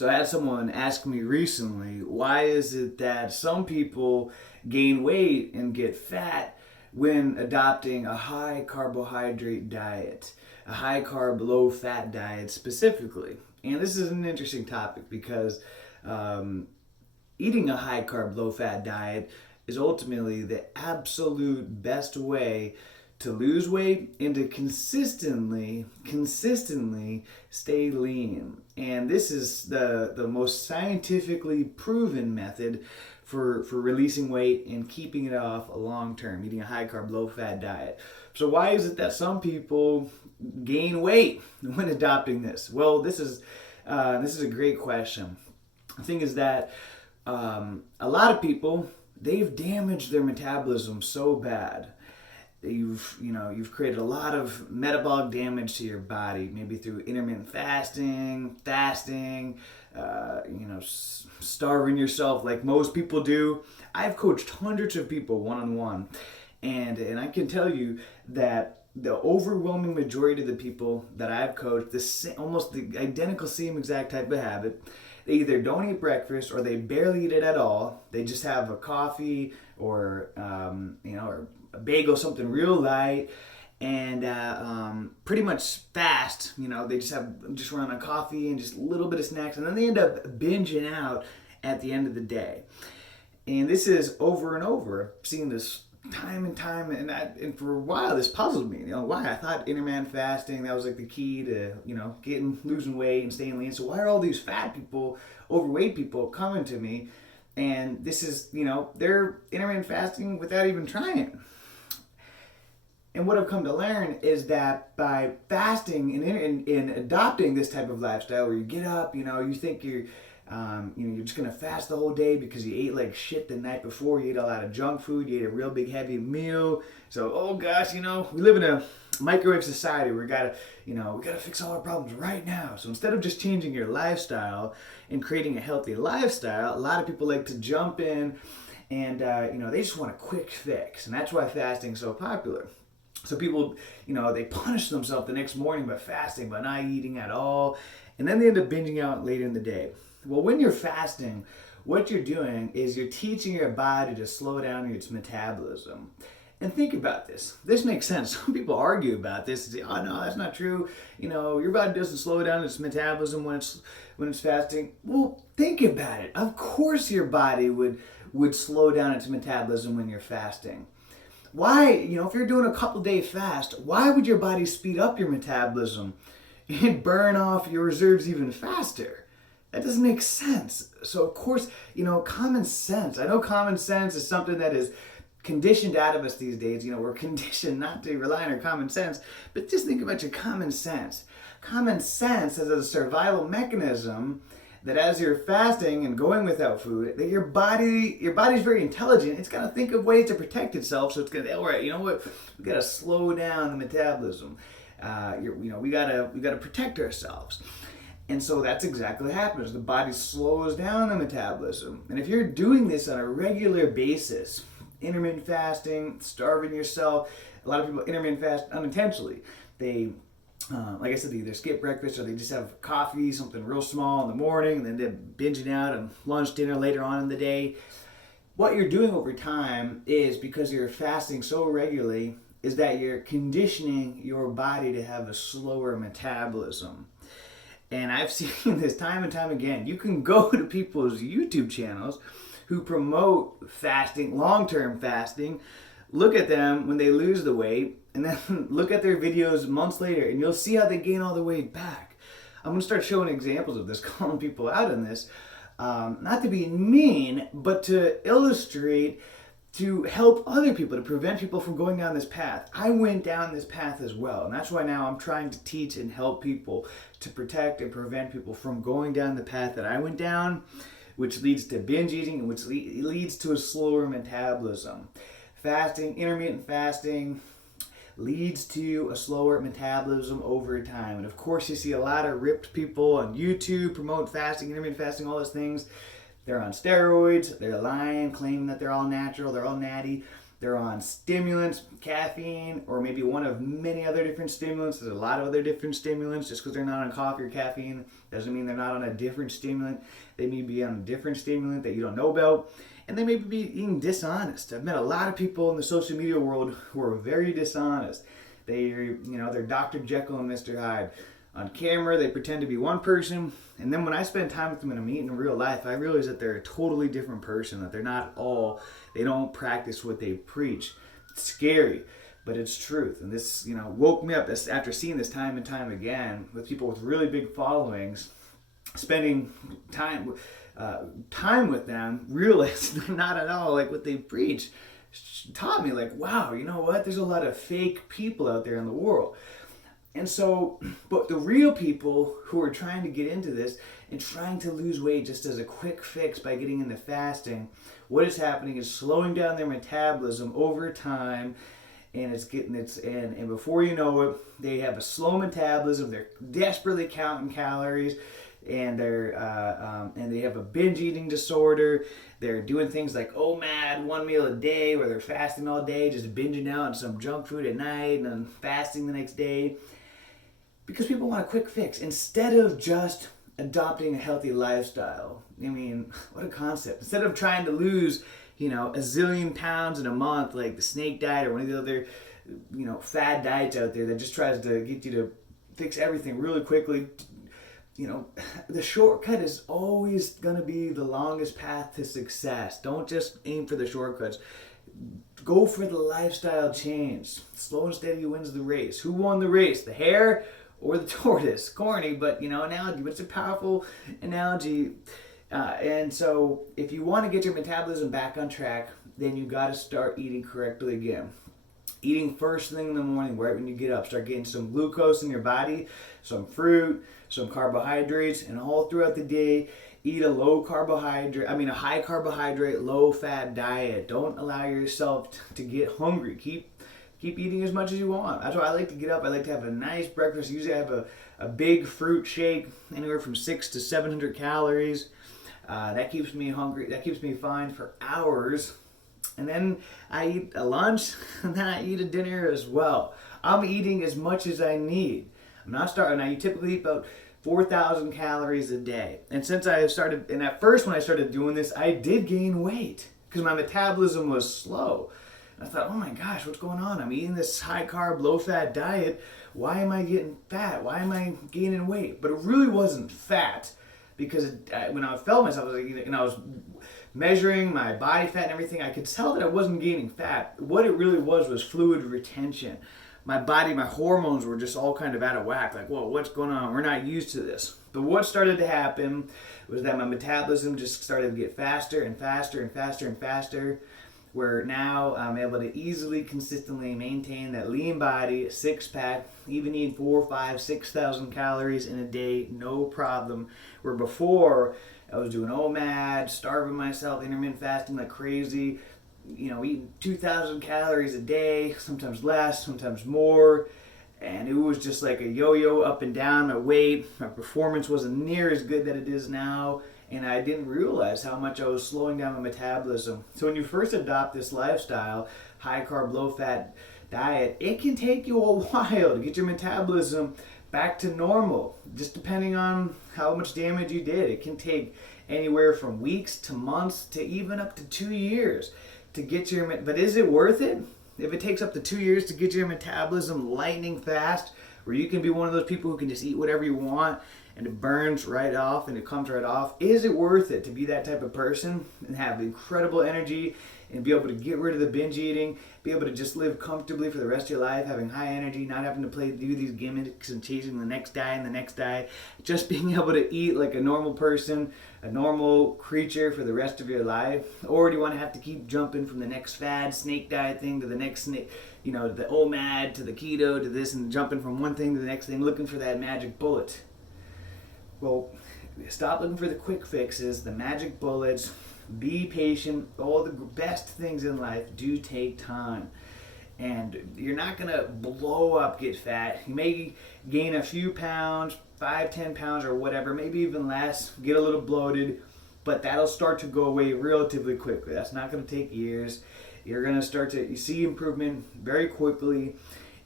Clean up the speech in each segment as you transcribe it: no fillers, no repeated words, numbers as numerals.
So I had someone ask me recently, why is it that some people gain weight and get fat when adopting a high carbohydrate diet, a high carb, low fat diet specifically? And this is an interesting topic because um, eating a high carb, low fat diet is ultimately the absolute best way to lose weight and to consistently stay lean. And this is the most scientifically proven method for releasing weight and keeping it off a long term, eating a high carb, low fat diet. So why is it that some people gain weight when adopting this? Well, this is a great question. The thing is that a lot of people, they've damaged their metabolism so bad. You've created a lot of metabolic damage to your body, maybe through intermittent fasting, starving yourself like most people do. I've coached hundreds of people one-on-one, and I can tell you that the overwhelming majority of the people that I've coached, almost the identical same exact type of habit. They either don't eat breakfast or they barely eat it at all. They just have a coffee or or a bagel, something real light, and pretty much fast. They just run on coffee and just a little bit of snacks, and then they end up binging out at the end of the day. And this is over and over. I've seen this time and time, and for a while this puzzled me. Why? I thought intermittent fasting, that was like the key to losing weight and staying lean. So why are all these fat people, overweight people coming to me? And this is they're intermittent fasting without even trying. And what I've come to learn is that by fasting and in adopting this type of lifestyle where you get up, you think you're just gonna fast the whole day because you ate like shit the night before. You ate a lot of junk food. You ate a real big heavy meal. So, oh gosh, we live in a microwave society where we gotta fix all our problems right now. So instead of just changing your lifestyle and creating a healthy lifestyle, a lot of people like to jump in and they just want a quick fix, and that's why fasting is so popular. So people, they punish themselves the next morning by fasting, by not eating at all, and then they end up binging out later in the day. Well, when you're fasting, what you're doing is you're teaching your body to slow down its metabolism. And think about this. This makes sense. Some people argue about this and say, oh no, that's not true. Your body doesn't slow down its metabolism when it's fasting. Well, think about it. Of course your body would slow down its metabolism when you're fasting. Why, if you're doing a couple day fast, why would your body speed up your metabolism and burn off your reserves even faster? That doesn't make sense. So of course, common sense. I know common sense is something that is conditioned out of us these days. We're conditioned not to rely on our common sense, but just think about your common sense. Common sense is a survival mechanism that as you're fasting and going without food, that your body's very intelligent. It's got to think of ways to protect itself. So it's going to, all right, we got to slow down the metabolism. We got to protect ourselves. And so that's exactly what happens. The body slows down the metabolism. And if you're doing this on a regular basis, intermittent fasting, starving yourself, a lot of people intermittent fast unintentionally. They like I said, they either skip breakfast or they just have coffee, something real small in the morning, and then they're binging out on lunch, dinner later on in the day. What you're doing over time is, because you're fasting so regularly, is that you're conditioning your body to have a slower metabolism. And I've seen this time and time again. You can go to people's YouTube channels who promote fasting, long-term fasting, look at them when they lose the weight, and then look at their videos months later, and you'll see how they gain all the weight back. I'm going to start showing examples of this, calling people out on this. Not to be mean, but to illustrate, to help other people, to prevent people from going down this path. I went down this path as well, and that's why now I'm trying to teach and help people to protect and prevent people from going down the path that I went down, which leads to binge eating and which leads to a slower metabolism. Fasting, intermittent fasting, leads to a slower metabolism over time. And of course, you see a lot of ripped people on YouTube promote fasting, intermittent fasting, all those things. They're on steroids, they're lying, claiming that they're all natural, they're all natty. they're on stimulants, caffeine, or maybe one of many other different stimulants. There's a lot of other different stimulants. Just because they're not on coffee or caffeine doesn't mean they're not on a different stimulant. They may be on a different stimulant that you don't know about. And they may be being dishonest. I've met a lot of people in the social media world who are very dishonest. They're Dr. Jekyll and Mr. Hyde. On camera, they pretend to be one person, and then when I spend time with them and I meet in real life, I realize that they're a totally different person, that they don't practice what they preach. It's scary, but it's truth. And this, woke me up after seeing this time and time again with people with really big followings, spending time with them, realized not at all like what they preach. Taught me like, wow, you know what? There's a lot of fake people out there in the world. And so, but the real people who are trying to get into this and trying to lose weight just as a quick fix by getting into fasting, what is happening is slowing down their metabolism over time, and and before you know it, they have a slow metabolism. They're desperately counting calories, and they have a binge eating disorder. They're doing things like OMAD, one meal a day, where they're fasting all day, just binging out on some junk food at night and then fasting the next day. Because people want a quick fix instead of just adopting a healthy lifestyle. I mean, what a concept. Instead of trying to lose, a zillion pounds in a month, like the snake diet or one of the other, fad diets out there that just tries to get you to fix everything really quickly. The shortcut is always going to be the longest path to success. Don't just aim for the shortcuts. Go for the lifestyle change. Slow and steady wins the race. Who won the race? The hare or the tortoise? Corny, but analogy. But it's a powerful analogy. And so, if you want to get your metabolism back on track, then you got to start eating correctly again. Eating first thing in the morning, right when you get up. Start getting some glucose in your body, some fruit, some carbohydrates, and all throughout the day, eat a high carbohydrate, low fat diet. Don't allow yourself to get hungry. Keep eating as much as you want. That's why I like to get up. I like to have a nice breakfast. Usually I have a big fruit shake, anywhere from 600 to 700 calories. That keeps me hungry. That keeps me fine for hours. And then I eat a lunch, and then I eat a dinner as well. I'm eating as much as I need. I'm not starting. Now, you typically eat about 4,000 calories a day. And at first when I started doing this, I did gain weight because my metabolism was slow. And I thought, oh my gosh, what's going on? I'm eating this high carb, low fat diet. Why am I getting fat? Why am I gaining weight? But it really wasn't fat, because when I felt myself, I was measuring my body fat and everything, I could tell that I wasn't gaining fat. What it really was fluid retention. My body, my hormones were just all kind of out of whack. Like, whoa, what's going on? We're not used to this. But what started to happen was that my metabolism just started to get faster and faster and faster and faster, where now I'm able to easily, consistently maintain that lean body, six-pack, even eat 4, 5, 6,000 calories in a day, no problem. Where before, I was doing OMAD, starving myself, intermittent fasting like crazy, eating 2,000 calories a day, sometimes less, sometimes more. And it was just like a yo-yo up and down. My weight, my performance wasn't near as good that it is now. And I didn't realize how much I was slowing down my metabolism. So when you first adopt this lifestyle, high carb, low fat diet, it can take you a while to get your metabolism back to normal, just depending on how much damage you did. It can take anywhere from weeks to months to even up to 2 years to get but is it worth it? If it takes up to 2 years to get your metabolism lightning fast, where you can be one of those people who can just eat whatever you want and it burns right off and it comes right off, is it worth it to be that type of person and have incredible energy and be able to get rid of the binge eating, be able to just live comfortably for the rest of your life, having high energy, not having to do these gimmicks and chasing the next diet and the next diet, just being able to eat like a normal person, a normal creature for the rest of your life? Or do you want to have to keep jumping from the next fad snake diet thing to the next snake, the OMAD to the keto to this, and jumping from one thing to the next thing, looking for that magic bullet? Well, stop looking for the quick fixes, the magic bullets. Be patient. All the best things in life do take time. And you're not going to blow up, get fat. You may gain a few pounds, 5, 10 pounds or whatever, maybe even less, get a little bloated, but that'll start to go away relatively quickly. That's not going to take years. you're going to start to see improvement very quickly,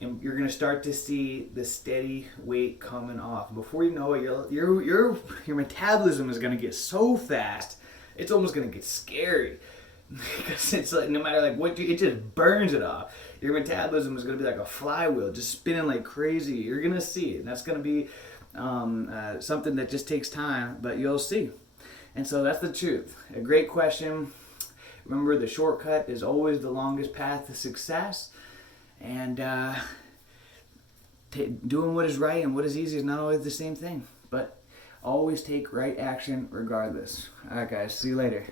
and you're going to start to see the steady weight coming off. Before you know it, your metabolism is going to get so fast, it's almost going to get scary. Because it's like, no matter like what it just burns it off. Your metabolism is going to be like a flywheel, just spinning like crazy. You're going to see it. And that's going to be something that just takes time, but you'll see. And so that's the truth. A great question. Remember, the shortcut is always the longest path to success. And doing what is right and what is easy is not always the same thing. But always take right action regardless. All right, guys. See you later.